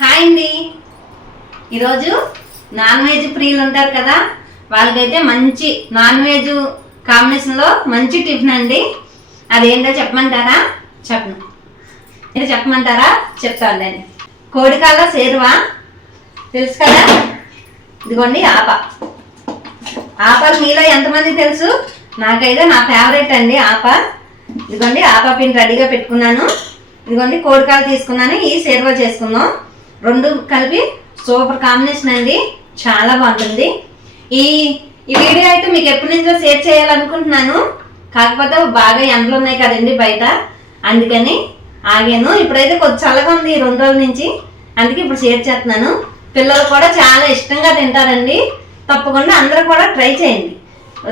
Hi అండి. ఈరోజు non veg ప్రియులు ఉంటారు కదా, వాళ్ళకైతే మంచి నాన్ వెజ్ కాంబినేషన్లో మంచి టిఫిన్ అండి. అదేంటో చెప్పమంటారా? చెప్పమంటారా? చెప్తాను. కోడికాళ్ళ సేరువా తెలుసు కదా, ఇదిగోండి ఆపలు మీలో ఎంతమంది తెలుసు? నాకైతే నా ఫేవరెట్ అండి ఆప. ఇదిగోండి ఆప పిండి రెడీగా పెట్టుకున్నాను. ఇదిగోండి కోడికాయలు తీసుకున్నాను. ఈ సేరువా చేసుకుందాం. రెండు కలిపి సూపర్ కాంబినేషన్ అండి, చాలా బాగుంటుంది. ఈ వీడియో అయితే మీకు ఎప్పటి నుంచో షేర్ చేయాలనుకుంటున్నాను, కాకపోతే బాగా ఎండలు ఉన్నాయి కదండి బయట, అందుకని ఆగాను. ఇప్పుడైతే కొంచెం చల్లగా ఉంది 2 రోజుల నుంచి, అందుకే ఇప్పుడు షేర్ చేస్తున్నాను. పిల్లలు కూడా చాలా ఇష్టంగా తింటారండి. తప్పకుండా అందరూ కూడా ట్రై చేయండి.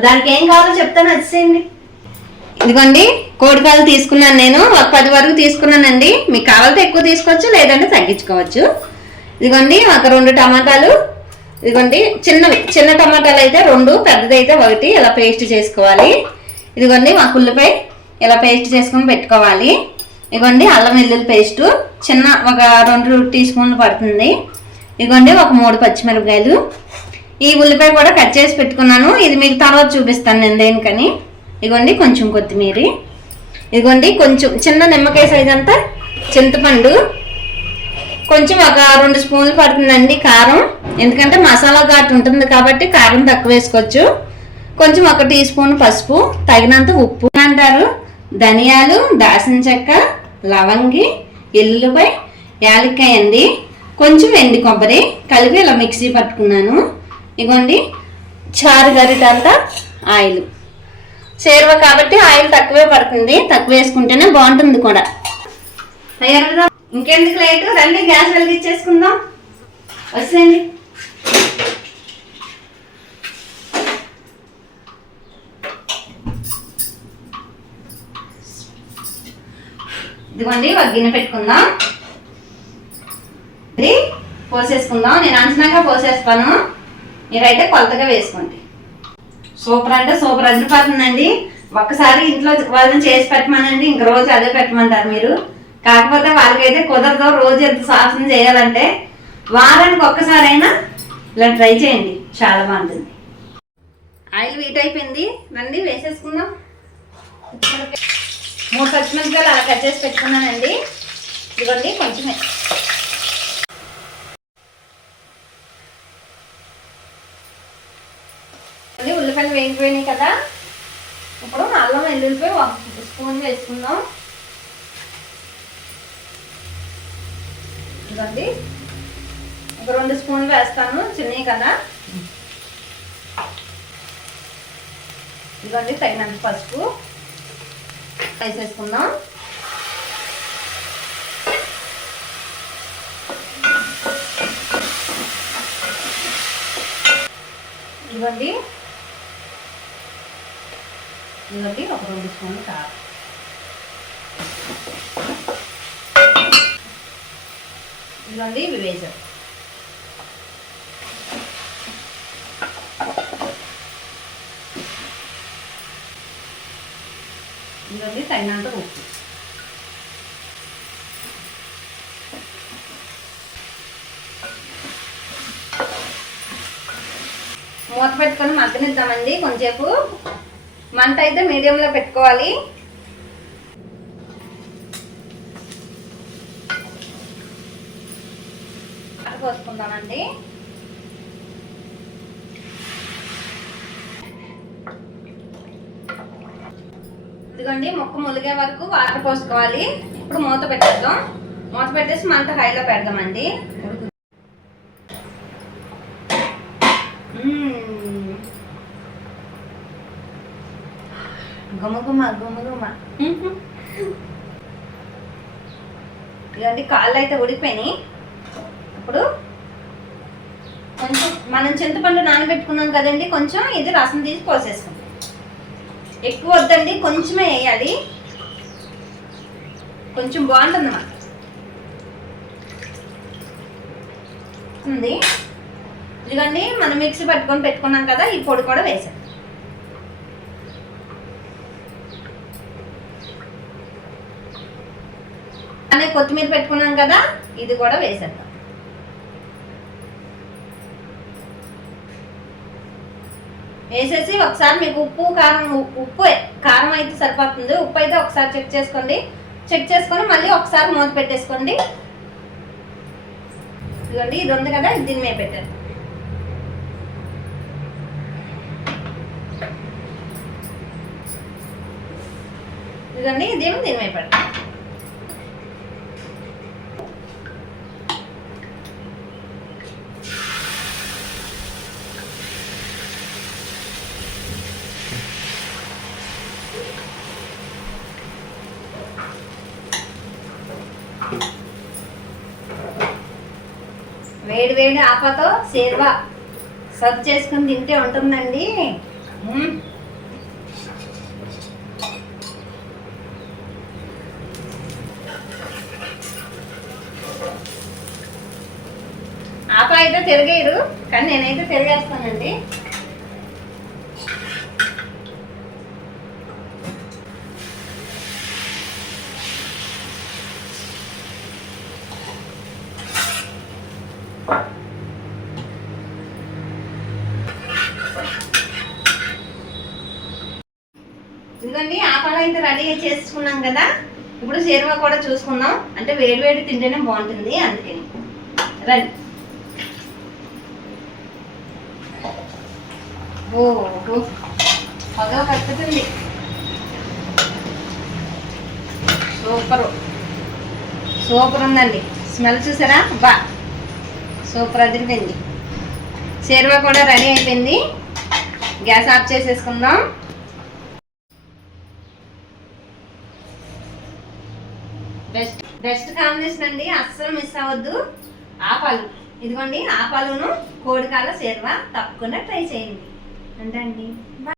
దానికి ఏం కావాలో చెప్తాను, వచ్చేయండి. ఇదిగోండి కోడికాయలు తీసుకున్నాను. నేను ఒక 10 వరకు తీసుకున్నానండి. మీకు కావాలంటే ఎక్కువ తీసుకోవచ్చు, లేదంటే తగ్గించుకోవచ్చు. ఇదిగోండి ఒక 2 టమాటాలు. ఇదిగోండి చిన్న టమాటాలు అయితే 2, పెద్దది అయితే 1 ఇలా పేస్ట్ చేసుకోవాలి. ఇదిగోండి ఒక ఉల్లిపాయ ఇలా పేస్ట్ చేసుకొని పెట్టుకోవాలి. ఇదిగోండి అల్లం వెల్లుల్లి పేస్టు ఒక 2 టీ స్పూన్లు పడుతుంది. ఇదిగోండి ఒక 3 పచ్చిమిరపకాయలు. ఈ ఉల్లిపాయ కూడా కట్ చేసి పెట్టుకున్నాను. ఇది మీకు తర్వాత చూపిస్తాను నేను దేనికని. ఇదిగోండి కొంచెం కొత్తిమీర. ఇదిగోండి కొంచెం చిన్న నిమ్మకాయ సైజ్ అంతా చింతపండు. కొంచెం ఒక 2 స్పూన్లు పడుతుందండి కారం, ఎందుకంటే మసాలా ఘాటు ఉంటుంది కాబట్టి కారం తక్కువ వేసుకోవచ్చు. కొంచెం 1 టీ స్పూన్ పసుపు, తగినంత ఉప్పు అంటారు. ధనియాలు, దాల్చిన చెక్క, లవంగి, ఎల్లుల్లిపాయ, యాలక్కాయ అండి. కొంచెం ఎండు కొబ్బరి కలిపి ఇలా మిక్సీ పట్టుకున్నాను. ఇదిగోండి చారు గరిటంత ఆయిల్. సేరువ కాబట్టి ఆయిల్ తక్కువే పడుతుంది, తక్కువ వేసుకుంటేనే బాగుంటుంది కూడా. ఇంకెందుకు లేటు, రండి గ్యాస్ వెలిగించేసుకుందాం. వచ్చేయండి. ఇదిగోండి ఒక గిన్నె పెట్టుకుందాం. ఇది పోసేసుకుందాం. నేను అంచనాగా పోసేస్తాను, మీరైతే కొలతగా వేసుకోండి. సూపర్ అంటే సూపర్ అదిరిపోతుందండి. ఒక్కసారి ఇంట్లో వాళ్ళని చేసి పెట్టమనండి, ఇంక రోజు అదే పెట్టమంటారు మీరు. కాకపోతే వాళ్ళకైతే కుదరదు రోజు ఎంత సాహసం చేయాలంటే. వారానికి ఒక్కసారైనా ఇలా ట్రై చేయండి, చాలా బాగుంటుంది. ఆయిల్ వీట్ అయిపోయింది, రండి వేసేసుకుందాం. 3 పచ్చిమిరపకాయలు అలా కట్ చేసి పెట్టుకున్నానండి. ఇదిగోండి కొంచెమే. ఉల్లిపాయలు వేగిపోయినాయి కదా, ఇప్పుడు అల్లం వెల్లుల్లిపాయ 1 స్పూన్ వేసుకుందాం. ఇదిగోండి ఒక 2 స్పూన్లు వేస్తాను, చిన్నవి కదా. ఇదిగోండి తగినంత పసుపు వేసేసుకుందాం. ఇదిగోండి ఒక 2 స్పూన్లు కారం. ఇదిగోండి ఇవి వేసాం. ఇదిగోండి తగినంత ఉప్పు. మూత పెట్టుకొని మగ్గనిద్దామండి కొంచెంసేపు. మంట అయితే మీడియంలో పెట్టుకోవాలి. పోసుకుందామండి. ఇదిగోండి ముక్క ములిగే వరకు వాటర్ పోసుకోవాలి. ఇప్పుడు మూత పెట్టేద్దాం. మూత పెట్టేసి మంట హైలో పెడదామండి. గుమగుమ గుమగుమ. ఇదండి కాళ్ళు అయితే ఉడిపోయినాయి. ఇప్పుడు కొంచెం మనం చింతపండు నానబెట్టుకున్నాం కదండి, కొంచెం ఇది రసం తీసి పోసేసుకుంటాం. ఎక్కువ వద్దండి, కొంచెమే వేయాలి, కొంచెం బాగుంటుంది అన్నమాట. ఇదిగోండి మనం మిక్సీ పెట్టుకున్నాం కదా, ఈ పొడి కూడా వేసాం. అలానే కొత్తిమీర పెట్టుకున్నాం కదా, ఇది కూడా వేసేద్దాం. వేసేసి ఒకసారి మీకు ఉప్పు కారం అయితే సరిపోతుంది. ఉప్పు అయితే ఒకసారి చెక్ చేసుకోండి. చెక్ చేసుకొని మళ్ళీ ఒకసారి మూత పెట్టేసుకోండి. ఇదిగోండి ఇది ఉంది కదా, ఇది దీని మీద పెట్టాను. ఇదిగోండి ఇదేమో దీని మీద పెడతాను. వేడి వేడి ఆపతో సేర్వా సర్వ్ చేసుకుని తింటే ఉంటుందండి. ఆప అయితే తిరగేయరు, కానీ నేనైతే తిరిగేస్తానండి. ఇదిగోండి ఆపాలు అయితే రెడీ చేసుకున్నాం కదా. ఇప్పుడు సేర్వా కూడా చూసుకుందాం. అంటే వేడి వేడి తింటేనే బాగుంటుంది, అందుకని రండి. ఓహో పొగ కట్టుతుంది. సూపర్ ఉందండి. స్మెల్ చూసారా? బా సూపర్ అదిరిపోయింది. సేర్వా కూడా రెడీ అయిపోయింది. గ్యాస్ ఆఫ్ చేసేసుకుందాం. బెస్ట్ కాంబినేషన్ అండి, అస్సలు మిస్ అవ్వద్దు. ఆపాలు ఇదిగోండి, ఆపాలును కోడికాల సేర్వా తప్పకుండా ట్రై చేయండి. అంటే అండి.